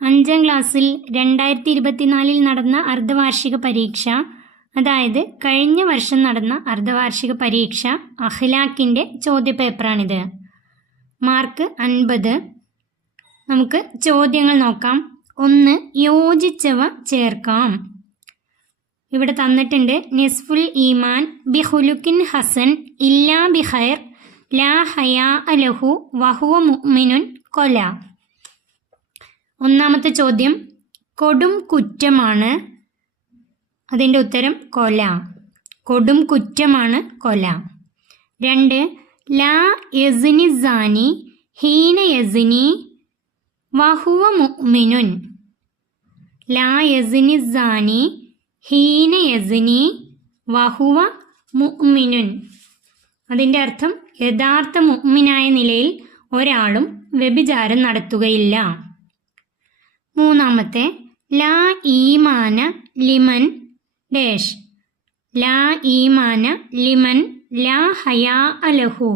5ാം ക്ലാസ്സിൽ 2024 നടന്ന അർദ്ധവാർഷിക പരീക്ഷ, അതായത് കഴിഞ്ഞ വർഷം നടന്ന അർദ്ധവാർഷിക പരീക്ഷ അഖ്ലാഖിൻ്റെ ചോദ്യപേപ്പറാണിത്. മാർക്ക് 50. നമുക്ക് ചോദ്യങ്ങൾ നോക്കാം. 1. യോജിച്ചവ ചേർക്കാം. ഇവിടെ തന്നിട്ടുണ്ട്. നിസ്ഫുൽ ഈമാൻ ബി ഖുലുഖിൻ ഹസൻ ഇല്ലാ ബി ഖൈർ ലാ ഹയാ ലഹു വഹുവ മുഅ്മിനുൻ കൊല. ഒന്നാമത്തെ ചോദ്യം കൊടും കുറ്റമാണ്. അതിൻ്റെ ഉത്തരം കൊല. കൊടും കുറ്റമാണ് കൊല. 2. ലാ യസ്നി സാനി ഹീന യസ്നി വഹുവ മുഅ്മിനുൻ. ലാ യസ്നി സാനി ഹീന യസ്നി വഹുവ മുഅ്മിനുൻ. അതിൻ്റെ അർത്ഥം യഥാർത്ഥ മുഅ്മിനായ നിലയിൽ ഒരാളും വ്യഭിചാരം നടത്തുകയില്ല. 3. ലാ ഈമാന ലിമൻ ഡേഷ്. ലാ ഈമാന ലിമൻ ലാ ഹയാ ലഹു.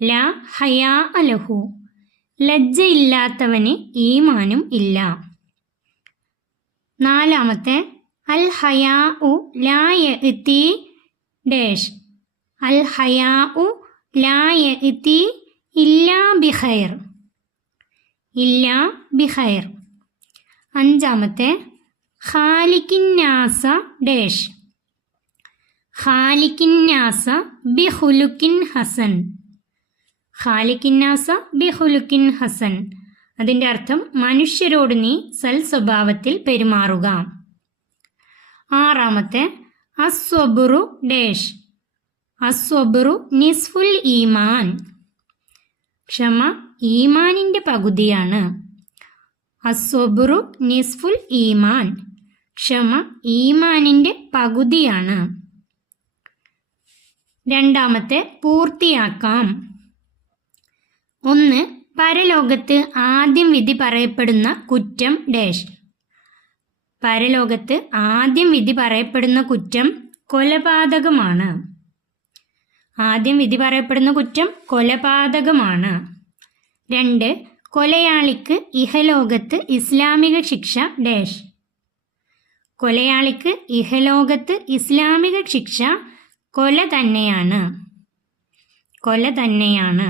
ലാ ഹയാ ലഹു. ലജ്ജയില്ലാത്തവന് ഈമാനും ഇല്ല. 4. അൽ ഹയാ ഉ ലാ യഅ്തി ഡേഷ്. അൽ ഹയാ ഉ ലാ യഅ്തി ഇല്ലാ ബിഖൈർ. ഇല്ലാ ബിഖൈർ. 5. ഖാലിക്കിന്നാസ ഡേഷ്. ഖാലിക്കിന്നാസ ബി ഖുലുഖിൻ ഹസൻ. ഖാലിക്കിന്നാസ ബി ഖുലുഖിൻ ഹസൻ. അതിൻ്റെ അർത്ഥം മനുഷ്യരോട് നീ സൽ സ്വഭാവത്തിൽ പെരുമാറുക. 6. അസ്വബ്റു ഡേഷ്. അസ്വബ്റു നിസ്ഫുൽ ഈമാൻ. ക്ഷമ ഈമാനിൻ്റെ പകുതിയാണ്. അസ്വബ്റു നിസ്ഫുൽ ഈമാൻ. ക്ഷമ ഈമാനിൻ്റെ പകുതിയാണ്. 2. പൂർത്തിയാക്കാം. 1. പരലോകത്ത് ആദ്യം വിധി പറയപ്പെടുന്ന കുറ്റം ഡേഷ്. പരലോകത്ത് ആദ്യം വിധി പറയപ്പെടുന്ന കുറ്റം കൊലപാതകമാണ്. ആദ്യം വിധി പറയപ്പെടുന്ന കുറ്റം കൊലപാതകമാണ്. 2. കൊലയാളിക്ക് ഇഹലോകത്ത് ഇസ്ലാമിക ശിക്ഷ ഡേഷ്. കൊലയാളിക്ക് ഇഹലോകത്ത് ഇസ്ലാമിക ശിക്ഷ കൊല തന്നെയാണ്. കൊല തന്നെയാണ്.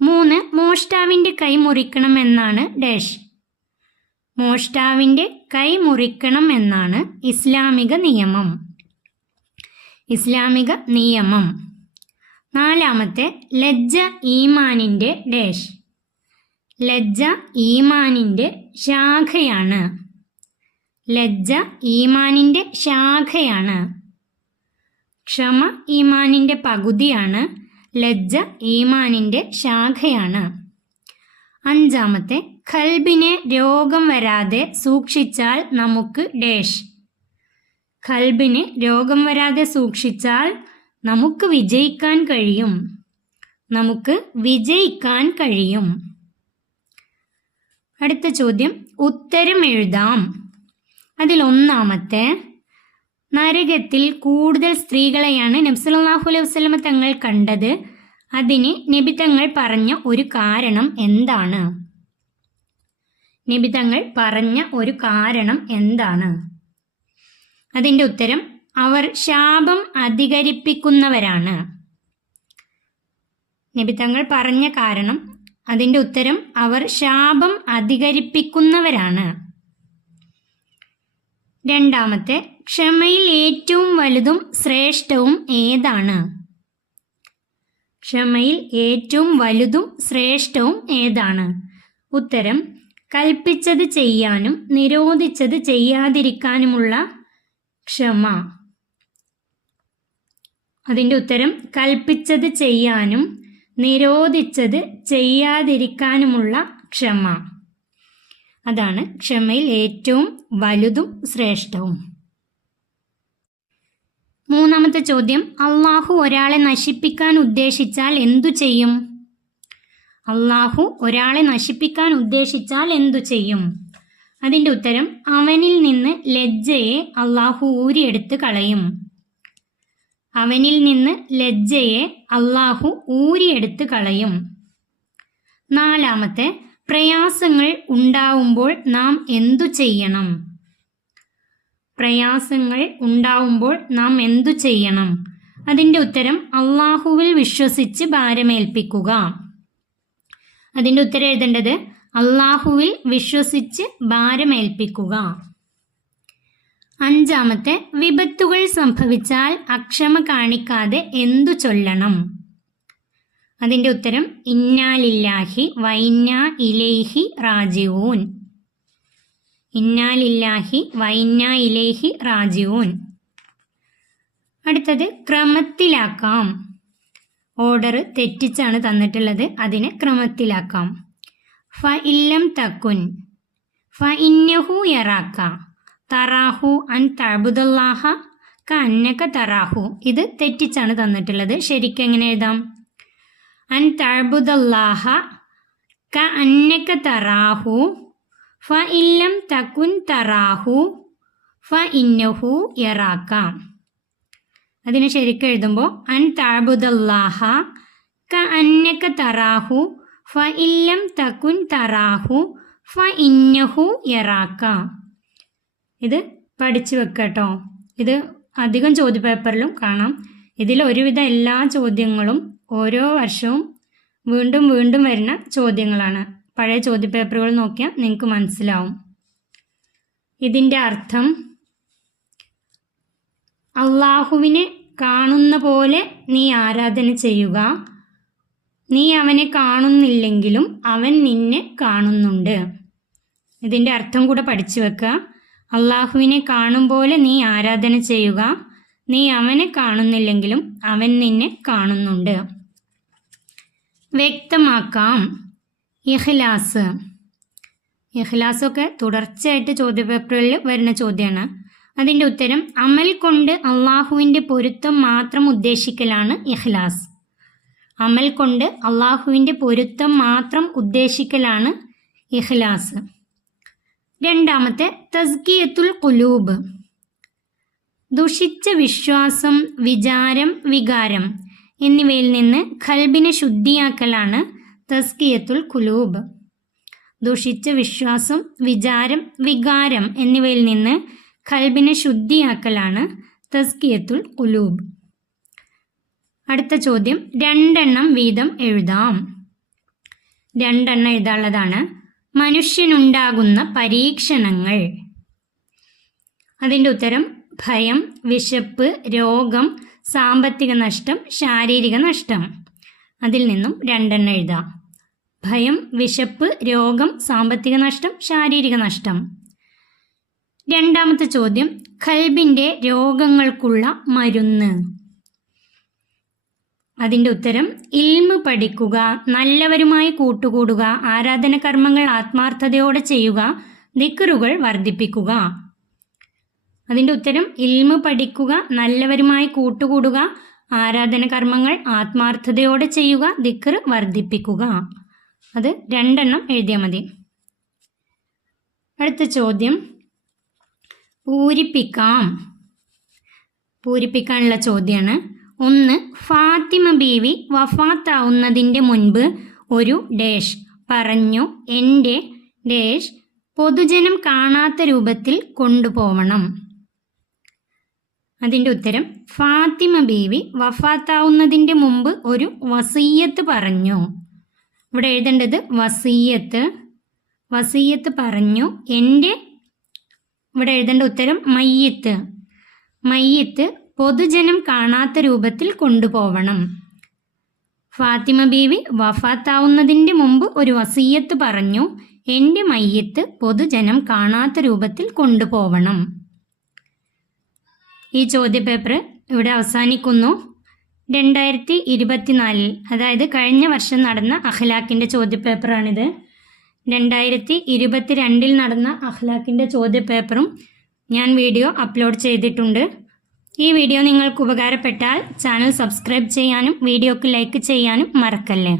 3. മോഷ്ടാവിൻ്റെ കൈ മുറിക്കണമെന്നാണ് ഡേഷ്. മോഷ്ടാവിൻ്റെ കൈ മുറിക്കണം എന്നാണ് ഇസ്ലാമിക നിയമം. ഇസ്ലാമിക നിയമം. 4. ലജ്ജ ഈമാനിൻ്റെ ഡേഷ്. ലജ്ജ ഈമാനിൻ്റെ ശാഖയാണ്. ലജ്ജ ഈമാനിൻ്റെ ശാഖയാണ്. ക്ഷമ ഈമാനിൻ്റെ പകുതിയാണ്. ലജ്ജ ഈമാനിൻ്റെ ശാഖയാണ്. 5. ഖൽബിനെ രോഗം വരാതെ സൂക്ഷിച്ചാൽ നമുക്ക് ഡേഷ്. ഖൽബിന് രോഗം വരാതെ സൂക്ഷിച്ചാൽ നമുക്ക് വിജയിക്കാൻ കഴിയും. നമുക്ക് വിജയിക്കാൻ കഴിയും. അടുത്ത ചോദ്യം ഉത്തരം എഴുതാം. അതിൽ 1. നരകത്തിൽ കൂടുതൽ സ്ത്രീകളെയാണ് നബി സല്ലല്ലാഹു അലൈഹി വസല്ലമ തങ്ങൾ കണ്ടത്. അതിന് നബി തങ്ങൾ പറഞ്ഞ ഒരു കാരണം എന്താണ്? നബി തങ്ങൾ പറഞ്ഞ ഒരു കാരണം എന്താണ്? അതിൻ്റെ ഉത്തരം അവർ ശാപം അധികരിപ്പിക്കുന്നവരാണ്. നബി തങ്ങൾ പറഞ്ഞ കാരണം, അതിൻ്റെ ഉത്തരം അവർ ശാപം അധികരിപ്പിക്കുന്നവരാണ്. 2. ക്ഷമയിൽ ഏറ്റവും വലുതും ശ്രേഷ്ഠവും ഏതാണ്? ക്ഷമയിൽ ഏറ്റവും വലുതും ശ്രേഷ്ഠവും ഏതാണ്? ഉത്തരം കൽപ്പിച്ചത് ചെയ്യാനും നിരോധിച്ചത് ചെയ്യാതിരിക്കാനുമുള്ള ക്ഷമ. അതിൻ്റെ ഉത്തരം കൽപ്പിച്ചത് ചെയ്യാനും നിരോധിച്ചത് ചെയ്യാതിരിക്കാനുമുള്ള ക്ഷമ. അതാണ് ക്ഷമയിൽ ഏറ്റവും വലുതും ശ്രേഷ്ഠവും. 3. ചോദ്യം അള്ളാഹു ഒരാളെ നശിപ്പിക്കാൻ ഉദ്ദേശിച്ചാൽ എന്തു ചെയ്യും? അള്ളാഹു ഒരാളെ നശിപ്പിക്കാൻ ഉദ്ദേശിച്ചാൽ എന്തു ചെയ്യും? അതിൻ്റെ ഉത്തരം അവനിൽ നിന്ന് ലജ്ജയെ അള്ളാഹു ഊരിയെടുത്ത് കളയും. അവനിൽ നിന്ന് ലജ്ജയെ അള്ളാഹു ഊരിയെടുത്ത് കളയും. 4. പ്രയാസങ്ങൾ ഉണ്ടാവുമ്പോൾ നാം എന്തു ചെയ്യണം? പ്രയാസങ്ങൾ ഉണ്ടാവുമ്പോൾ നാം എന്തു ചെയ്യണം? അതിൻ്റെ ഉത്തരം അള്ളാഹുവിൽ വിശ്വസിച്ച് ഭാരമേൽപ്പിക്കുക. അതിൻ്റെ ഉത്തരം എഴുതേണ്ടത് അള്ളാഹുവിൽ വിശ്വസിച്ച് ഭാരമേൽപ്പിക്കുക. 5 വിപത്തുകൾ സംഭവിച്ചാൽ അക്ഷമ കാണിക്കാതെ എന്തു ചൊല്ലണം? അതിൻ്റെ ഉത്തരം ഇന്നാ ലില്ലാഹി വഇന്നാ ഇലൈഹി റാജിഊൻ. ഇന്നാ ലില്ലാഹി വഇന്നാ ഇലൈഹി റാജിഊൻ. അടുത്തത് ക്രമത്തിലാക്കാം. ഓർഡർ തെറ്റിച്ചാണ് തന്നിട്ടുള്ളത്, അതിനെ ക്രമത്തിലാക്കാം. ഫഇല്ലം തകുൻ ഫഇന്നഹു യറാക തറാഹു അൻ തഅബുദല്ലാഹ കഅന്നക തറാഹു. ഇത് തെറ്റിച്ചാണ് തന്നിട്ടുള്ളത്. ശരിക്കും എങ്ങനെ എഴുതാം? അൻ തഅബുദല്ലാഹ കഅന്നക തറാഹു ഫഇല്ലം തകുൻ തറാഹു ഫഇന്നഹു യറാക. അതിന് ശരിക്കും എഴുതുമ്പോൾ അൻ തഅബുദല്ലാഹ കഅന്നക തറാഹു ഫഇല്ലം തകുൻ തറാഹു ഫഇന്നഹു യറാക. ഇത് പഠിച്ചു വെക്കട്ടോ. ഇത് അധികം ചോദ്യപേപ്പറിലും കാണാം. ഇതിൽ ഒരുവിധ എല്ലാ ചോദ്യങ്ങളും ഓരോ വർഷവും വീണ്ടും വീണ്ടും വരുന്ന ചോദ്യങ്ങളാണ്. പഴയ ചോദ്യപേപ്പറുകൾ നോക്കിയാൽ നിങ്ങൾക്ക് മനസ്സിലാവും. ഇതിൻ്റെ അർത്ഥം അള്ളാഹുവിനെ കാണുന്ന പോലെ നീ ആരാധന ചെയ്യുക. നീ അവനെ കാണുന്നില്ലെങ്കിലും അവൻ നിന്നെ കാണുന്നുണ്ട്. ഇതിൻ്റെ അർത്ഥം കൂടെ പഠിച്ചു വെക്കുക. അള്ളാഹുവിനെ കാണും പോലെ നീ ആരാധന ചെയ്യുക. നീ അവനെ കാണുന്നില്ലെങ്കിലും അവൻ നിന്നെ കാണുന്നുണ്ട്. വ്യക്തമാക്കാം. ഇഖ്ലാസ്. ഇഖ്ലാസൊക്കെ തുടർച്ചയായിട്ട് ചോദ്യപേപ്പറുകളിൽ വരുന്ന ചോദ്യമാണ്. അതിൻ്റെ ഉത്തരം അമൽ കൊണ്ട് അള്ളാഹുവിൻ്റെ പൊരുത്തം മാത്രം ഉദ്ദേശിക്കലാണ് ഇഖ്ലാസ്. അമൽ കൊണ്ട് അള്ളാഹുവിൻ്റെ പൊരുത്തം മാത്രം ഉദ്ദേശിക്കലാണ് ഇഖ്ലാസ്. 2 തസ്കിയത്തുൽ ഖുലൂബ്. ദുഷിച്ച വിശ്വാസം, വിചാരം, വികാരം എന്നിവയിൽ നിന്ന് ഖൽബിനെ ശുദ്ധിയാക്കലാണ് തസ്കിയത്തുൽ ഖുലൂബ്. ദുഷിച്ച വിശ്വാസം, വിചാരം, വികാരം എന്നിവയിൽ നിന്ന് ഖൽബിനെ ശുദ്ധിയാക്കലാണ് തസ്കിയത്തുൽ ഖുലൂബ്. അടുത്ത ചോദ്യം 2 വീതം എഴുതാം. 2 എഴുതാനുള്ളതാണ്. മനുഷ്യനുണ്ടാകുന്ന പരീക്ഷണങ്ങൾ. അതിൻ്റെ ഉത്തരം ഭയം, വിശപ്പ്, രോഗം, സാമ്പത്തിക നഷ്ടം, ശാരീരിക നഷ്ടം. അതിൽ നിന്നും 2 എഴുതാം. ഭയം, വിശപ്പ്, രോഗം, സാമ്പത്തിക നഷ്ടം, ശാരീരിക നഷ്ടം. 2 ചോദ്യം ഖൽബിൻ്റെ രോഗങ്ങൾക്കുള്ള മരുന്ന്. അതിൻ്റെ ഉത്തരം ഇൽമ് പഠിക്കുക, നല്ലവരുമായി കൂട്ടുകൂടുക, ആരാധന കർമ്മങ്ങൾ ആത്മാർത്ഥതയോടെ ചെയ്യുക, ദിക്റുകൾ വർദ്ധിപ്പിക്കുക. അതിൻ്റെ ഉത്തരം ഇൽമ് പഠിക്കുക, നല്ലവരുമായി കൂട്ടുകൂടുക, ആരാധന കർമ്മങ്ങൾ ആത്മാർത്ഥതയോടെ ചെയ്യുക, ദിക്ർ വർദ്ധിപ്പിക്കുക. അത് 2 എഴുതിയാൽ മതി. അടുത്ത ചോദ്യം പൂരിപ്പിക്കാനുള്ള ചോദ്യമാണ്. 1 ഫാത്തിമ ബീവി വഫാത്താവുന്നതിൻ്റെ മുൻപ് ഒരു ഡേഷ് പറഞ്ഞു എൻ്റെ ഡേഷ് പൊതുജനം കാണാത്ത രൂപത്തിൽ കൊണ്ടുപോവണം. അതിൻ്റെ ഉത്തരം ഫാത്തിമ ബീവി വഫാത്താവുന്നതിൻ്റെ മുമ്പ് ഒരു വസിയ്യത്ത് പറഞ്ഞു. ഇവിടെ എഴുതേണ്ടത് വസിയ്യത്ത് പറഞ്ഞു എൻ്റെ. ഇവിടെ എഴുതേണ്ട ഉത്തരം മയ്യിത്ത് പൊതുജനം കാണാത്ത രൂപത്തിൽ കൊണ്ടുപോവണം. ഫാത്തിമ ബീവി വഫാത്താവുന്നതിൻ്റെ മുമ്പ് ഒരു വസിയ്യത്ത് പറഞ്ഞു എൻ്റെ മയ്യിത്ത് പൊതുജനം കാണാത്ത രൂപത്തിൽ കൊണ്ടുപോവണം. ഈ ചോദ്യപേപ്പർ ഇവിടെ അവസാനിക്കുന്നു. 2024 അതായത് കഴിഞ്ഞ വർഷം നടന്ന അഖ്ലാഖിൻ്റെ ചോദ്യപേപ്പറാണിത്. 2022 നടന്ന അഖ്ലാഖിൻ്റെ ചോദ്യപേപ്പറും ഞാൻ വീഡിയോ അപ്ലോഡ് ചെയ്തിട്ടുണ്ട്. ഈ വീഡിയോ നിങ്ങൾക്ക് ഉപകാരപ്പെട്ടാൽ ചാനൽ സബ്സ്ക്രൈബ് ചെയ്യാനും വീഡിയോക്ക് ലൈക്ക് ചെയ്യാനും മറക്കല്ലേ.